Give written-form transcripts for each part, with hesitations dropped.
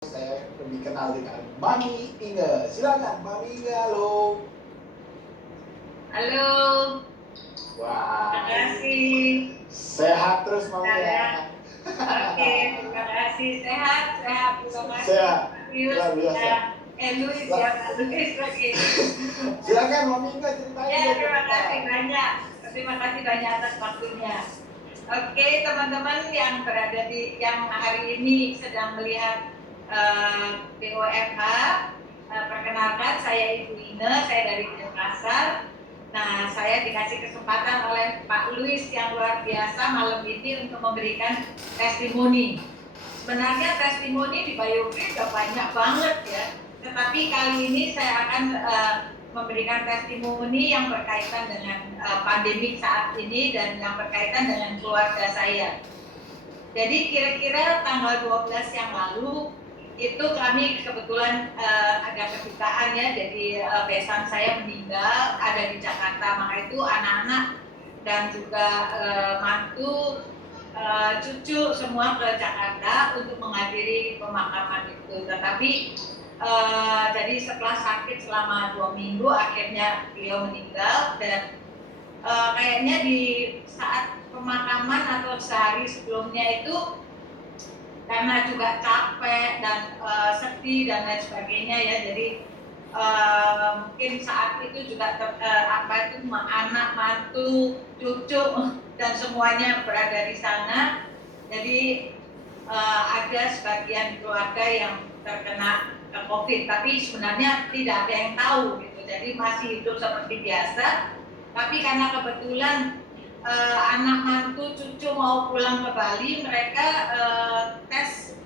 Saya lebih kenal dengan Mami Inge. Silakan Mami Inge, halo. Halo. Wah. Terima kasih. Sehat terus Mami ya. Oke, terima kasih. Sehat. Terima kasih. Sehat. Luar biasa. Luis ya, Pak Luis. Oke. Silakan Mami Inge ceritain. Ya, terima kasih banyak. Terima kasih banyak atas waktunya. Oke, teman-teman yang berada yang hari ini sedang melihat BOFH, perkenalkan saya Ibu Inge, saya dari Denpasar. Nah, saya dikasih kesempatan oleh Pak Luis yang luar biasa malam ini untuk memberikan testimoni. Sebenarnya testimoni di Biogreen sudah banyak banget ya, tetapi kali ini saya akan memberikan testimoni yang berkaitan dengan pandemik saat ini dan yang berkaitan dengan keluarga saya. Jadi kira-kira tanggal 12 yang lalu itu kami kebetulan ada kedukaan ya, jadi besan saya meninggal ada di Jakarta, maka itu anak-anak dan juga mantu, cucu semua ke Jakarta untuk menghadiri pemakaman itu. Tetapi jadi setelah sakit selama 2 minggu akhirnya beliau meninggal dan kayaknya di saat pemakaman atau sehari sebelumnya itu karena juga capek dan sedih dan lain sebagainya ya, jadi mungkin saat itu juga anak, mantu, cucu dan semuanya berada di sana. Jadi ada sebagian keluarga yang terkena COVID, tapi sebenarnya tidak ada yang tahu gitu. Jadi masih hidup seperti biasa. Tapi karena kebetulan anak, mantu, cucu mau pulang ke Bali, mereka tes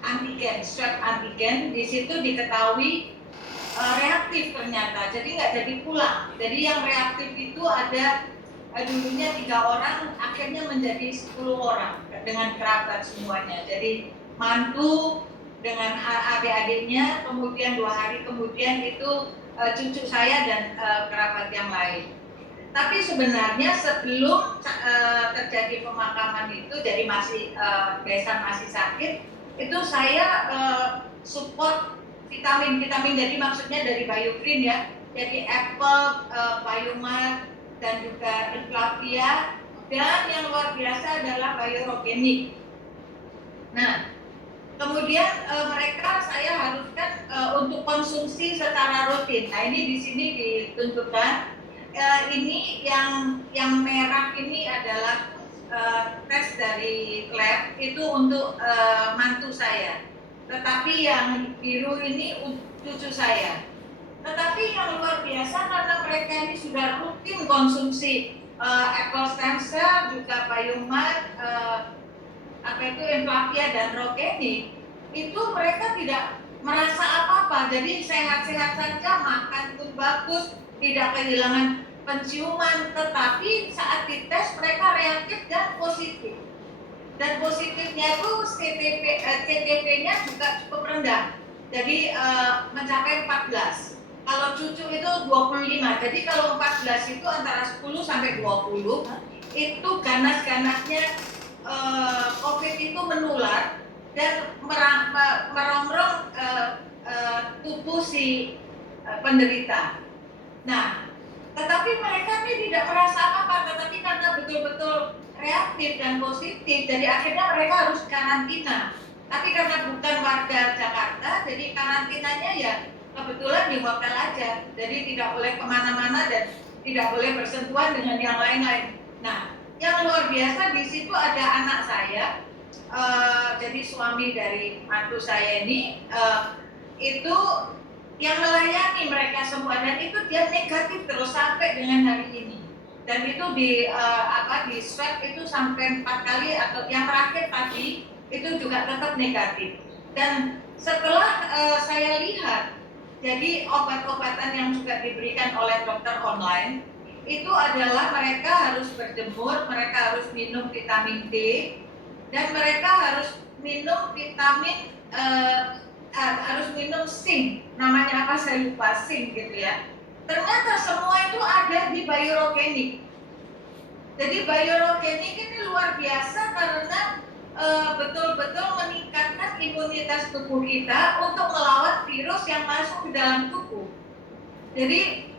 antigen, swab antigen. Di situ diketahui reaktif ternyata, jadi nggak jadi pulang. Jadi yang reaktif itu ada dulunya 3 orang, akhirnya menjadi 10 orang dengan kerabat semuanya. Jadi mantu dengan adik-adiknya, kemudian 2 hari kemudian itu cucu saya dan kerabat yang lain. Tapi sebenarnya sebelum terjadi pemakaman itu, jadi masih besan masih sakit, itu saya support vitamin, jadi maksudnya dari Biogreen ya, jadi apple, Biomart dan juga Inflavia, dan yang luar biasa adalah Biorogenik. Nah, kemudian mereka saya haruskan untuk konsumsi secara rutin. Nah, ini di sini ditunjukkan. Ini yang merah ini adalah tes dari lab itu untuk mantu saya. Tetapi yang biru ini cucu saya. Tetapi yang luar biasa karena mereka ini sudah rutin konsumsi apple stem cell, juga Biomart, Inflavia dan Rogenik, itu mereka tidak merasa apa-apa. Jadi sehat-sehat saja, makan pun bagus, tidak kehilangan penciuman. Tetapi saat dites mereka reaktif dan positif. Dan positifnya itu CTP-nya juga cukup rendah. Jadi mencapai 14. Kalau cucu itu 25. Jadi kalau 14 itu antara 10 sampai 20, itu ganas-ganasnya COVID itu menular dan merongrong tubuh si penderita. Nah, tetapi mereka ini tidak merasa apa-apa, tetapi karena betul-betul reaktif dan positif, jadi akhirnya mereka harus karantina. Tapi karena bukan warga Jakarta, jadi karantinanya ya kebetulan di hotel aja, jadi tidak boleh kemana-mana dan tidak boleh bersentuhan dengan yang lain-lain. Nah, yang luar biasa di situ ada anak saya, jadi suami dari mantu saya ini, itu yang melayani mereka semua, dan itu dia negatif terus sampai dengan hari ini. Dan itu di swab itu sampai 4 kali, atau yang terakhir tadi itu juga tetap negatif. Dan setelah saya lihat, jadi obat-obatan yang juga diberikan oleh dokter online itu adalah mereka harus berjemur, mereka harus minum vitamin D, dan mereka harus minum vitamin harus minum zinc, namanya apa saya lupa, zinc gitu ya. Ternyata semua itu ada di Biorogenik. Jadi Biorogenik ini luar biasa karena betul-betul meningkatkan imunitas tubuh kita untuk melawan virus yang masuk ke dalam tubuh. Jadi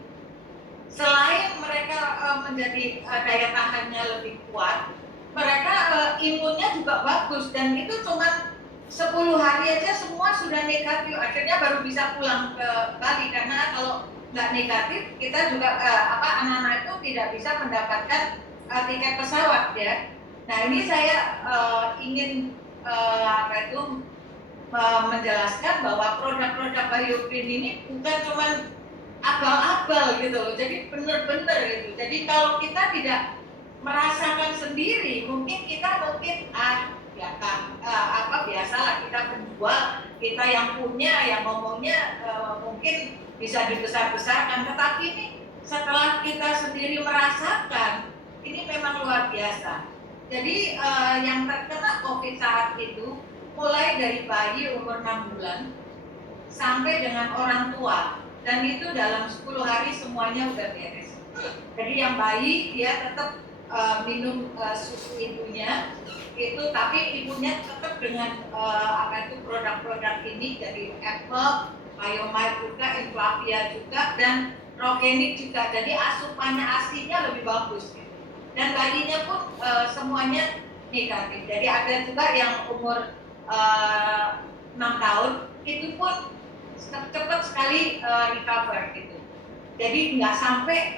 selain mereka menjadi daya tahannya lebih kuat, mereka imunnya juga bagus, dan itu cuma 10 hari aja semua sudah negatif, akhirnya baru bisa pulang ke Bali. Karena kalau nggak negatif, kita juga anak-anak itu tidak bisa mendapatkan tiket pesawat ya. Nah ini saya ingin menjelaskan bahwa produk-produk BioGreen ini bukan cuma abal-abal gitu loh, jadi benar-benar gitu. Jadi kalau kita tidak merasakan sendiri, mungkin ya kan biasalah kita penjual, kita yang punya, yang ngomongnya mungkin bisa dibesar-besarkan, tetapi ini setelah kita sendiri merasakan, ini memang luar biasa. Jadi yang terkena COVID saat itu mulai dari bayi umur 6 bulan sampai dengan orang tua, dan itu dalam 10 hari semuanya udah beres. Jadi yang bayi dia tetap minum susu ibunya itu, tapi ibunya tetap dengan produk-produk ini dari Apple, Biomite juga, Inflavia juga, dan Roganic juga. Jadi asupannya aslinya lebih bagus. Dan bayinya pun semuanya negatif. Jadi ada juga yang umur 6 tahun itu pun cepat sekali recover gitu. Jadi nggak sampai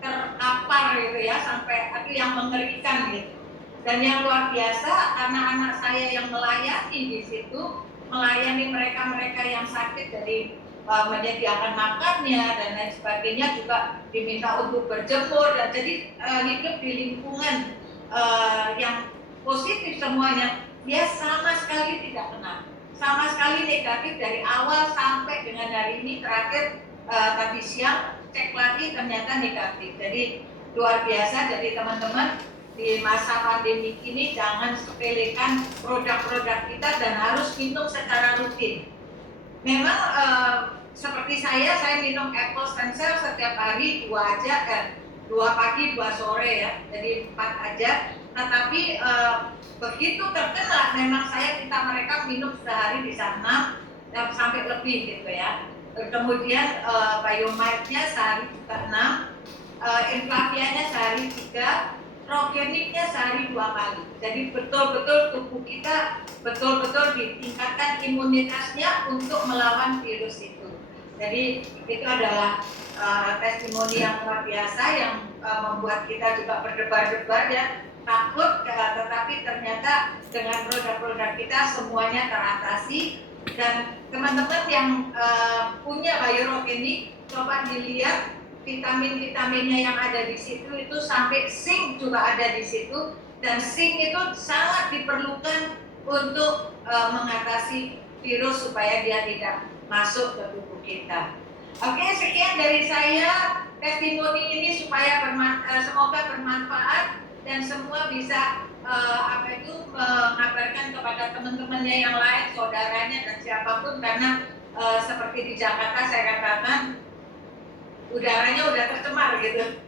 terkapar gitu ya, sampai itu yang mengerikan gitu. Dan yang luar biasa, anak-anak saya yang melayani di situ, melayani mereka-mereka yang sakit, dari menyediakan makannya dan lain sebagainya, juga diminta untuk berjemur, dan jadi hidup di lingkungan yang positif semuanya. Dia sama sekali tidak kena, sama sekali negatif dari awal sampai dengan hari ini. Terakhir tadi siang cek lagi ternyata negatif. Jadi luar biasa. Jadi teman-teman, di masa pandemi ini jangan sepelekan produk-produk kita dan harus minum secara rutin. Memang seperti saya minum apple stem cell setiap hari 2 aja kan, 2 pagi 2 sore ya, jadi 4 aja. Tetapi begitu terkena, memang saya minta mereka minum sehari bisa 6 sampai lebih gitu ya. Kemudian Biomite-nya sehari juga 6, Inflavianya sehari 3, Roganicnya sehari 2 kali. Jadi betul-betul tubuh kita betul-betul ditingkatkan imunitasnya untuk melawan virus itu. Jadi itu adalah testimoni yang luar biasa yang membuat kita juga berdebar-debar ya, takut, tetapi ternyata dengan produk-produk kita semuanya teratasi. Dan teman-teman yang punya BioRogenic, coba dilihat vitamin-vitaminnya yang ada di situ, itu sampai zinc juga ada di situ, dan zinc itu sangat diperlukan untuk mengatasi virus supaya dia tidak masuk ke tubuh kita. Oke, sekian dari saya, testimoni ini supaya semoga bermanfaat dan semua bisa mengabarkan kepada teman-temannya yang lain, saudaranya dan siapapun, karena seperti di Jakarta saya katakan udaranya udah tercemar gitu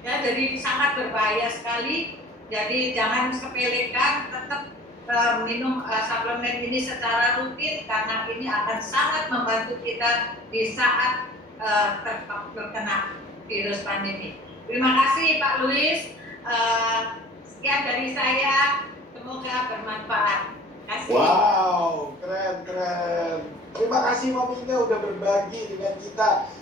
ya, jadi sangat berbahaya sekali. Jadi jangan sepelekan, tetap minum suplemen ini secara rutin, karena ini akan sangat membantu kita di saat terkena virus pandemi. Terima kasih Pak Luis. Sekian dari saya, semoga bermanfaat. Kasih. Wow, keren. Terima kasih Mami Inga udah berbagi dengan kita.